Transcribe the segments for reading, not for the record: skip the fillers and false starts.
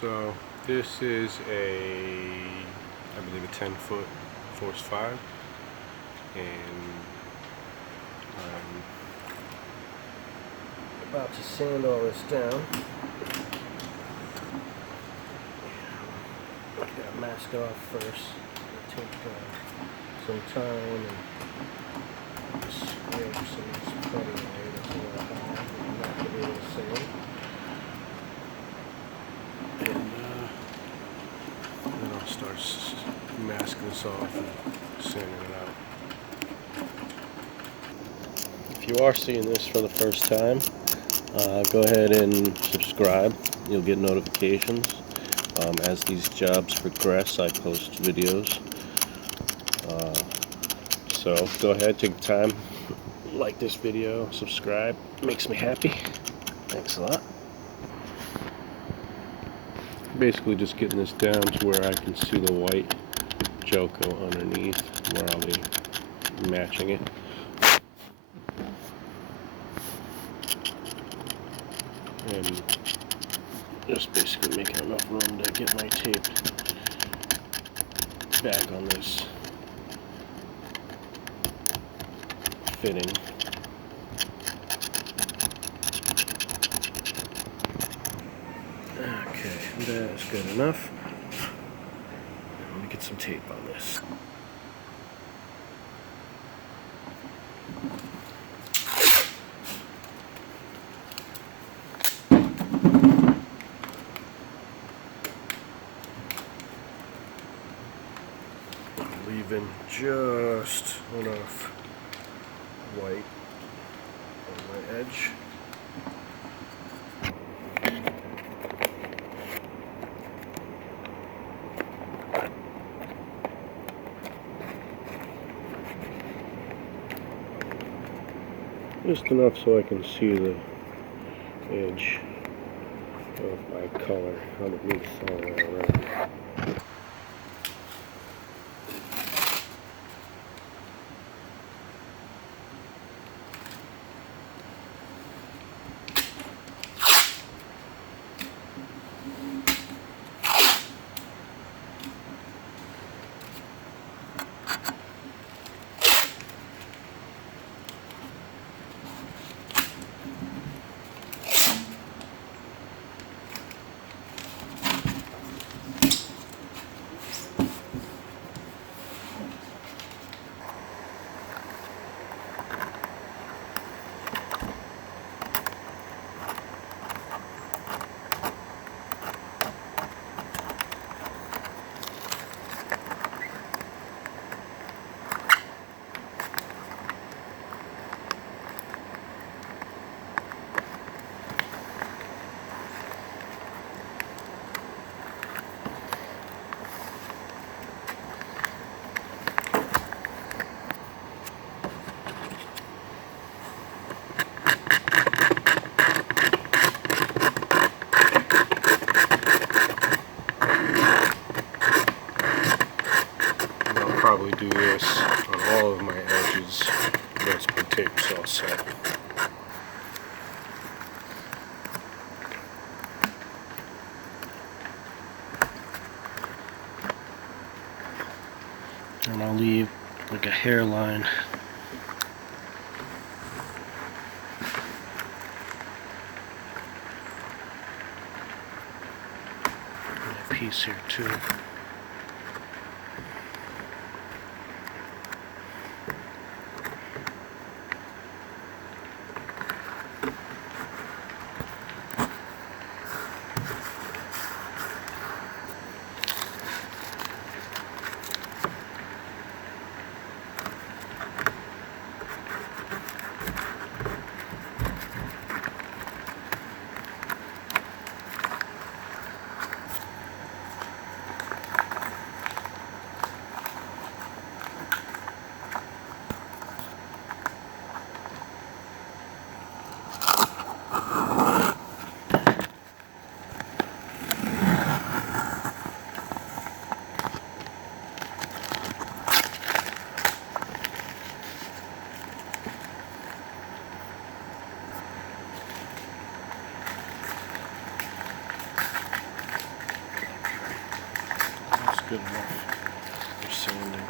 So this is I believe a 10-foot force 5, and I'm about to sand all this down. Gotta mask it off first. It'll take some time, and this ridge is pretty right. It's a little high. I'm not gonna be able to sand. And then I'll start masking this off and sanding it out. If you are seeing this for the first time, go ahead and subscribe. You'll get notifications. As these jobs progress, I post videos. So go ahead, take the time, like this video, subscribe. It makes me happy. Thanks a lot. Basically just getting this down to where I can see the white gel coat underneath, where I'll be matching it. And just basically making enough room to get my tape back on this fitting. Okay, that's good enough. Let me get some tape on this. Leaving just enough white on my edge. Just enough so I can see the edge of my color underneath all the way around. Probably do this on all of my edges once my tape's all set. And I'll leave like a hairline. And a piece here too. good enough for sanding.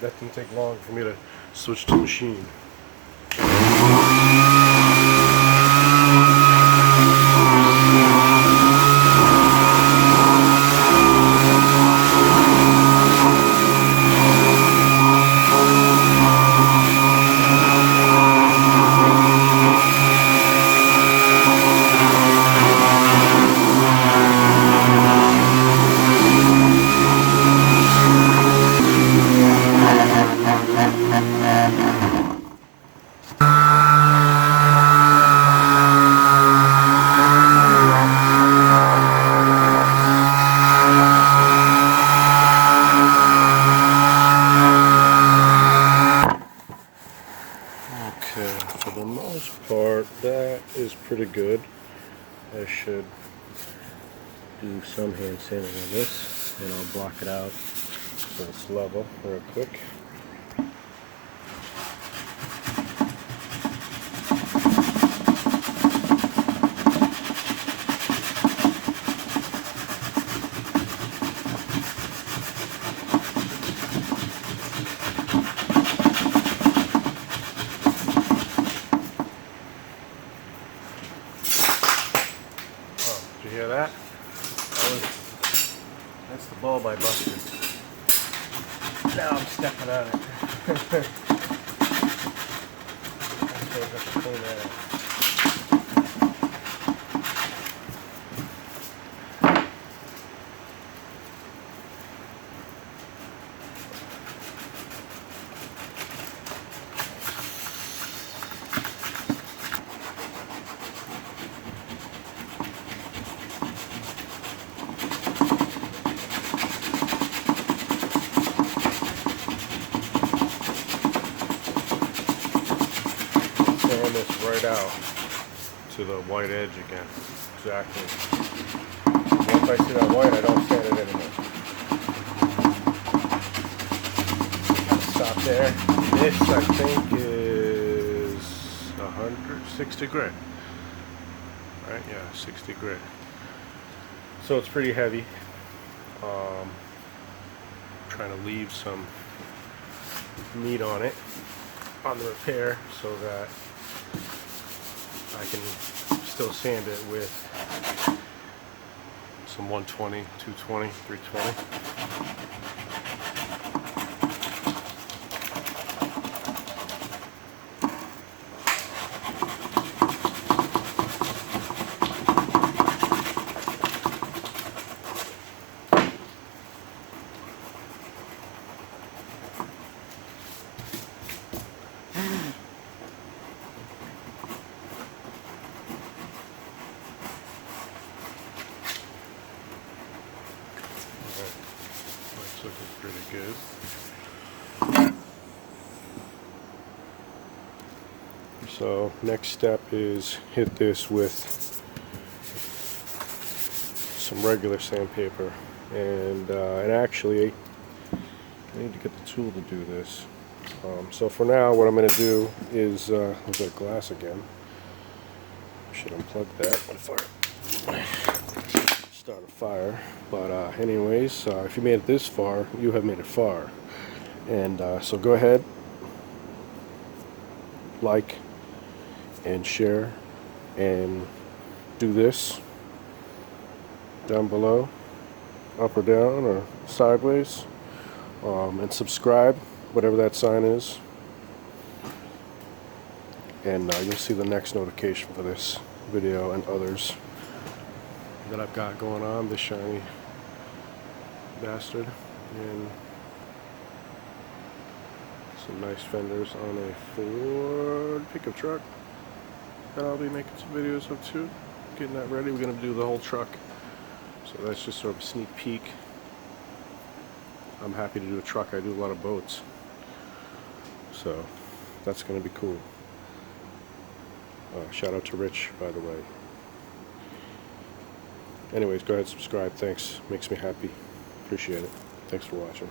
That didn't take long for me to switch to machine. Okay, for the most part, that is pretty good. I should do some hand sanding on this, and I'll block it out so it's level real quick. Did you hear that? That's the bulb I busted. Now I'm stepping on it. So I have to clean that up. Sand this right out to the white edge again. Exactly. Once I see that white, I don't sand it anymore. Stop there. This, I think, is 60 grit. Right? Yeah, 60 grit. So it's pretty heavy. Trying to leave some meat on it, on the repair, so that I can still sand it with some 120, 220, 320. That's looking pretty good. So next step is hit this with some regular sandpaper, and actually I need to get the tool to do this. So for now, what I'm going to do is there's that glass again. I should unplug that before I start a fire. But anyways, if you made it this far, you have made it far. And so go ahead, like, and share and do this down below, up or down or sideways, and subscribe, whatever that sign is, and you'll see the next notification for this video and others that I've got going on, this shiny bastard, and some nice fenders on a Ford pickup truck that I'll be making some videos of too, getting that ready. We're going to do the whole truck, so that's just sort of a sneak peek. I'm happy to do a truck. I do a lot of boats, so that's going to be cool. Shout out to Rich, by the way. Anyways, go ahead, subscribe. Thanks. Makes me happy. Appreciate it. Thanks for watching.